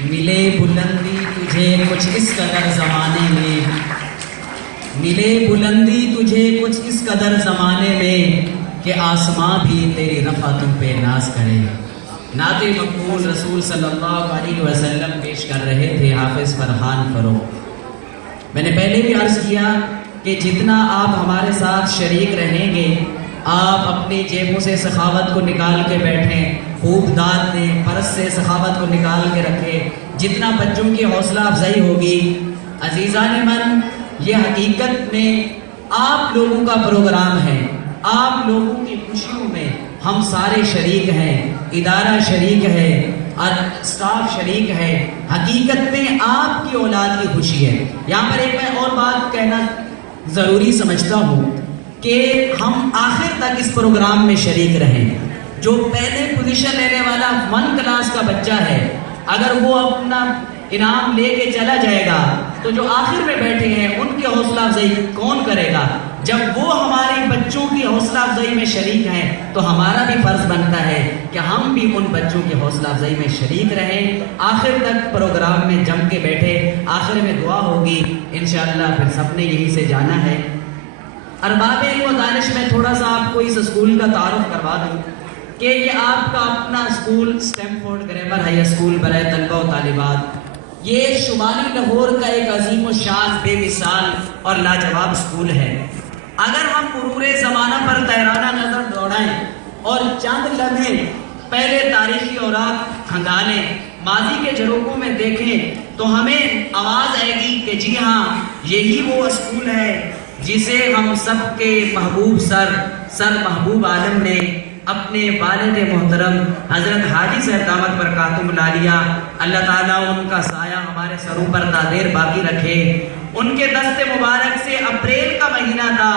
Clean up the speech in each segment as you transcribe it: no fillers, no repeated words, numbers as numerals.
ملے بلندی تجھے کچھ اس قدر زمانے میں، ملے بلندی تجھے کچھ اس قدر زمانے میں کہ آسماں بھی تیری رفعتوں پہ ناز کرے۔ نعت مقبول رسول صلی اللہ علیہ وسلم پیش کر رہے تھے حافظ فرحان فروغ۔ میں نے پہلے بھی عرض کیا کہ جتنا آپ ہمارے ساتھ شریک رہیں گے، آپ اپنی جیبوں سے سخاوت کو نکال کے بیٹھیں، خوب داد دیں، پرس سے سخاوت کو نکال کے رکھیں، جتنا بچوں کی حوصلہ افزائی ہوگی۔ عزیزان من، یہ حقیقت میں آپ لوگوں کا پروگرام ہے، آپ لوگوں کی خوشیوں میں ہم سارے شریک ہیں، ادارہ شریک ہے اور اسٹاف شریک ہے۔ حقیقت میں آپ کی اولاد کی خوشی ہے۔ یہاں پر ایک میں اور بات کہنا ضروری سمجھتا ہوں کہ ہم آخر تک اس پروگرام میں شریک رہیں۔ جو پہلے پوزیشن لینے والا 1 کلاس کا بچہ ہے، اگر وہ اپنا انعام لے کے چلا جائے گا تو جو آخر میں بیٹھے ہیں ان کی حوصلہ افزائی کون کرے گا؟ جب وہ ہمارے بچوں کی حوصلہ افزائی میں شریک ہیں تو ہمارا بھی فرض بنتا ہے کہ ہم بھی ان بچوں کی حوصلہ افزائی میں شریک رہیں، آخر تک پروگرام میں جم کے بیٹھے۔ آخر میں دعا ہوگی انشاءاللہ، پھر سب نے یہی سے جانا ہے۔ ارباب علم و دانش میں تھوڑا سا آپ کو اس اسکول کا تعارف کروا دوں کہ یہ آپ کا اپنا اسکول اسٹیمفورڈ گرامر ہائی اسکول برائے طلبہ و طالبات، یہ شمالی لاہور کا ایک عظیم و شان، بے مثال اور لاجواب اسکول ہے۔ اگر ہم مرور زمانہ پر طیرانہ نظر دوڑائیں اور چند لمحے پہلے تاریخی اوراق کھنگالیں، ماضی کے جھروکوں میں دیکھیں تو ہمیں آواز آئے گی کہ جی ہاں، یہی وہ اسکول ہے جسے ہم سب کے محبوب سر محبوب عالم نے اپنے والد محترم حضرت حاجی صاحب دامت برکاتہم العالیہ، اللہ تعالیٰ ان کا سایہ ہمارے سروں پر دادیر باقی رکھے۔ ان کے دست مبارک سے اپریل کا مہینہ تھا،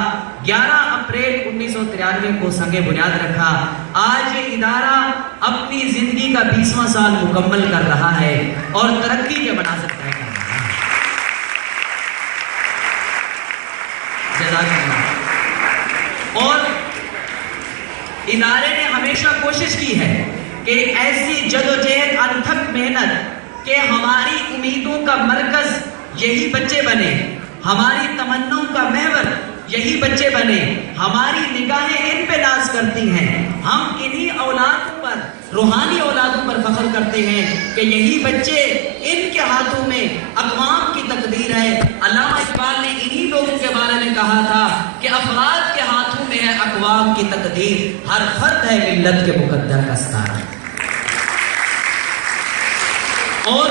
11 اپریل 1993 کو سنگ بنیاد رکھا۔ آج یہ ادارہ اپنی زندگی کا 20واں سال مکمل کر رہا ہے اور ترقی کے مناظر طے کر رہا ہے۔ جزاک اللہ۔ اور ادارے نے ہمیشہ کوشش کی ہے کہ ایسی جدوجہد انتھک محنت کہ ہماری امیدوں کا مرکز یہی بچے بنے، ہماری تمناؤں کا محور یہی بچے بنے، ہماری نگاہیں ان پہ ناز کرتی ہیں، ہم انہی اولادوں پر، روحانی اولادوں پر فخر کرتے ہیں کہ یہی بچے، ان کے ہاتھوں میں اقوام کی تقدیر ہے۔ علامہ اقبال نے انہی لوگوں کے بارے میں کہا تھا کہ افراد کے ہاتھوں میں ہے اقوام کی تقدیر، ہر فرد ہے ملت کے مقدر کا ستارہ۔ اور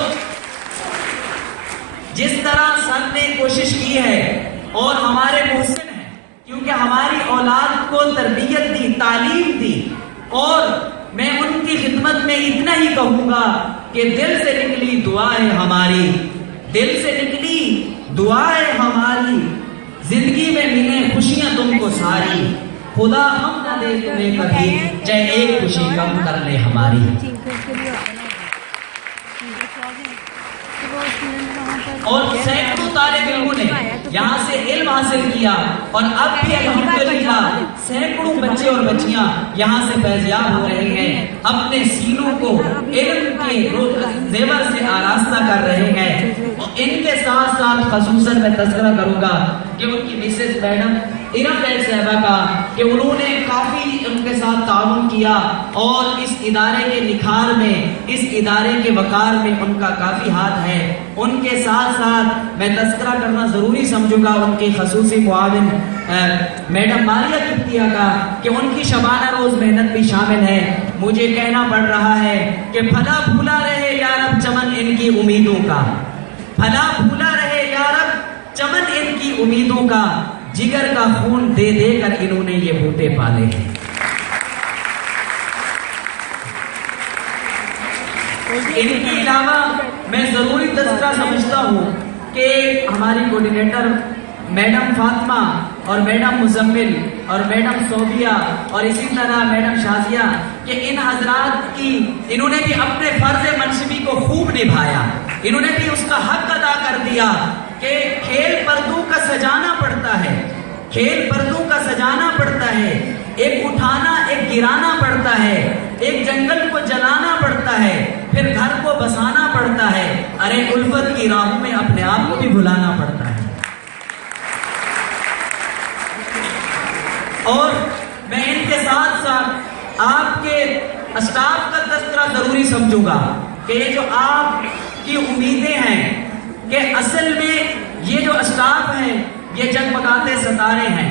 جس طرح سر نے کوشش کی ہے اور ہمارے محسن ہیں، کیونکہ ہماری اولاد کو تربیت دی، تعلیم دی، اور میں ان کی خدمت میں اتنا ہی کہوں گا کہ دل سے نکلی دعائیں ہماری، دل سے نکلی دعائیں ہماری، زندگی میں ملے خوشیاں تم کو ساری، خدا ہم نہ دے تمہیں کبھی، چاہے ایک خوشی کم کر لے ہماری۔ اور سینکڑوں طالب علموں نے یہاں سے علم حاصل کیا اور اب بھی الحمدللہ سینکڑوں بچے اور بچیاں یہاں سے فیضیاب ہو رہے ہیں، اپنے سینوں کو علم کے زیور سے آراستہ کر رہے ہیں۔ ان کے ساتھ ساتھ خصوصاً میں تذکرہ کروں گا کہ ان کی مسز میڈم ارم ڈیل صاحبہ کا، کہ انہوں نے کافی ان کے ساتھ تعاون کیا اور اس ادارے کے نکھار میں، اس ادارے کے وقار میں ان کا کافی ہاتھ ہے۔ ان کے ساتھ ساتھ میں تذکرہ کرنا ضروری سمجھوں گا ان کی خصوصی معاون میڈم ماریہ کپتیہ کا، کہ ان کی شبانہ روز محنت بھی شامل ہے۔ مجھے کہنا پڑ رہا ہے کہ بھلا بھولا رہے یا رب چمن ان کی امیدوں کا، بھلا بھولا رہے یا رب چمن ان کی امیدوں کا، جگر کا خون دے دے کر انہوں نے یہ بوٹے پالے ہیں۔ ان کے علاوہ میں ضروری تذکرہ سمجھتا ہوں کہ ہماری کوارڈینیٹر میڈم فاطمہ اور میڈم مزمل اور میڈم صوبیہ اور اسی طرح میڈم شازیہ، کہ ان حضرات کی، انہوں نے بھی اپنے فرض منصبی کو خوب نبھایا، انہوں نے بھی اس کا حق ادا کر دیا کہ کھیل پردوں کا سجانا پڑتا ہے، کھیل پردوں کا سجانا پڑتا ہے، ایک اٹھانا ایک گرانا پڑتا ہے، ایک جنگل کو جلانا پڑتا ہے، پھر گھر کو بسانا پڑتا ہے، ارے الفت کی راہوں میں اپنے آپ کو بھی بھلانا پڑتا ہے. اور میں ان کے ساتھ ساتھ آپ کے اسٹاف کا تذکرہ ضروری سمجھوں گا کہ یہ جو آپ کی امیدیں ہیں کہ اصل میں یہ جو اسٹاف ہے یہ جگمگاتے ستارے ہیں.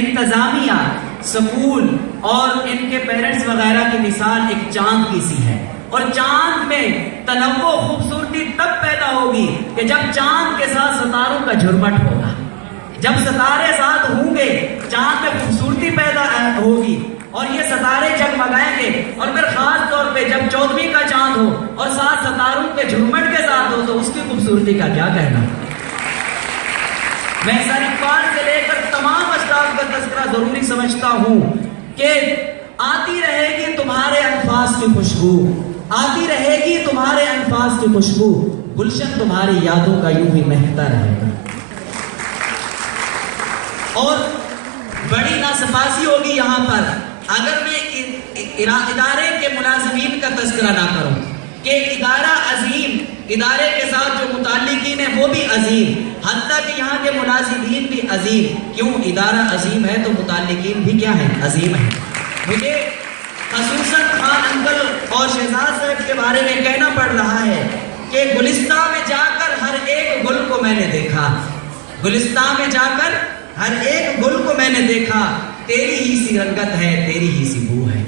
انتظامیہ، سکول اور ان کے پیرنٹس وغیرہ کی مثال ایک چاند کی سی ہے، اور چاند میں تنوع خوبصورتی تب پیدا ہوگی کہ جب چاند کے ساتھ ستاروں کا جھرمٹ ہوگا. جب ستارے ساتھ ہوں گے چاند میں خوبصورتی پیدا ہوگی اور یہ ستارے جگمگائیں گے. اور پھر خاص طور پہ جب 14ویں کا چاند ہو اور ساتھ ستاروں کے جھرمٹ کے ساتھ ہو تو اس کی خوبصورتی کا کیا کہنا. میں سر اقبال سے لے کر تمام اسٹاف کا تذکرہ ضروری سمجھتا ہوں کہ آتی رہے گی تمہارے الفاظ کی خوشبو، آتی رہے گی تمہارے الفاظ کی خوشبو، گلشن تمہاری یادوں کا یوں ہی مہکتا رہے گا. اور بڑی ناسپاسی ہوگی یہاں پر اگر میں ادارے کے ملازمین کا تذکرہ نہ کروں کہ ادارہ عظیم، ادارے کے ساتھ جو متعلقین ہیں وہ بھی عظیم، حتیٰ کہ یہاں کے ملازمین بھی عظیم. کیوں؟ ادارہ عظیم ہے تو متعلقین بھی کیا ہیں؟ عظیم ہیں. مجھے خصوصاً خان انکل اور شہزاد صاحب کے بارے میں کہنا پڑ رہا ہے کہ گلستان میں جا کر ہر ایک گل کو میں نے دیکھا، گلستان میں جا کر ہر ایک گل کو میں نے دیکھا، تیری ہی سی رنگت ہے، تیری ہی سی بو ہے.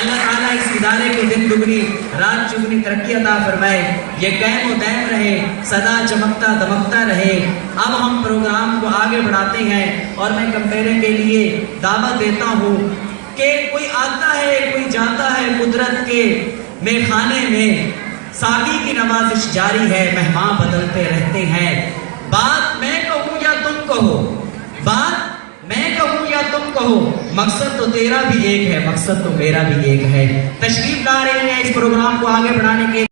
اللہ تعالیٰ اس ادارے کو دن دگنی رات چگنی ترقی عطا فرمائے، یہ قائم و دائم رہے، سدا چمکتا دمکتا رہے. اب ہم پروگرام کو آگے بڑھاتے ہیں اور میں کمپیرے کے لیے دعوت دیتا ہوں کہ کوئی آتا ہے کوئی جاتا ہے قدرت کے میخانے میں، ساقی کی نوازش جاری ہے، مہمان بدلتے رہتے ہیں. بات میں کہوں یا تم کہو، بات میں کہوں یا تم کہو، مقصد تو تیرا بھی ایک ہے، مقصد تو میرا بھی ایک ہے. تشریف لا رہے ہیں اس پروگرام کو آگے بڑھانے کے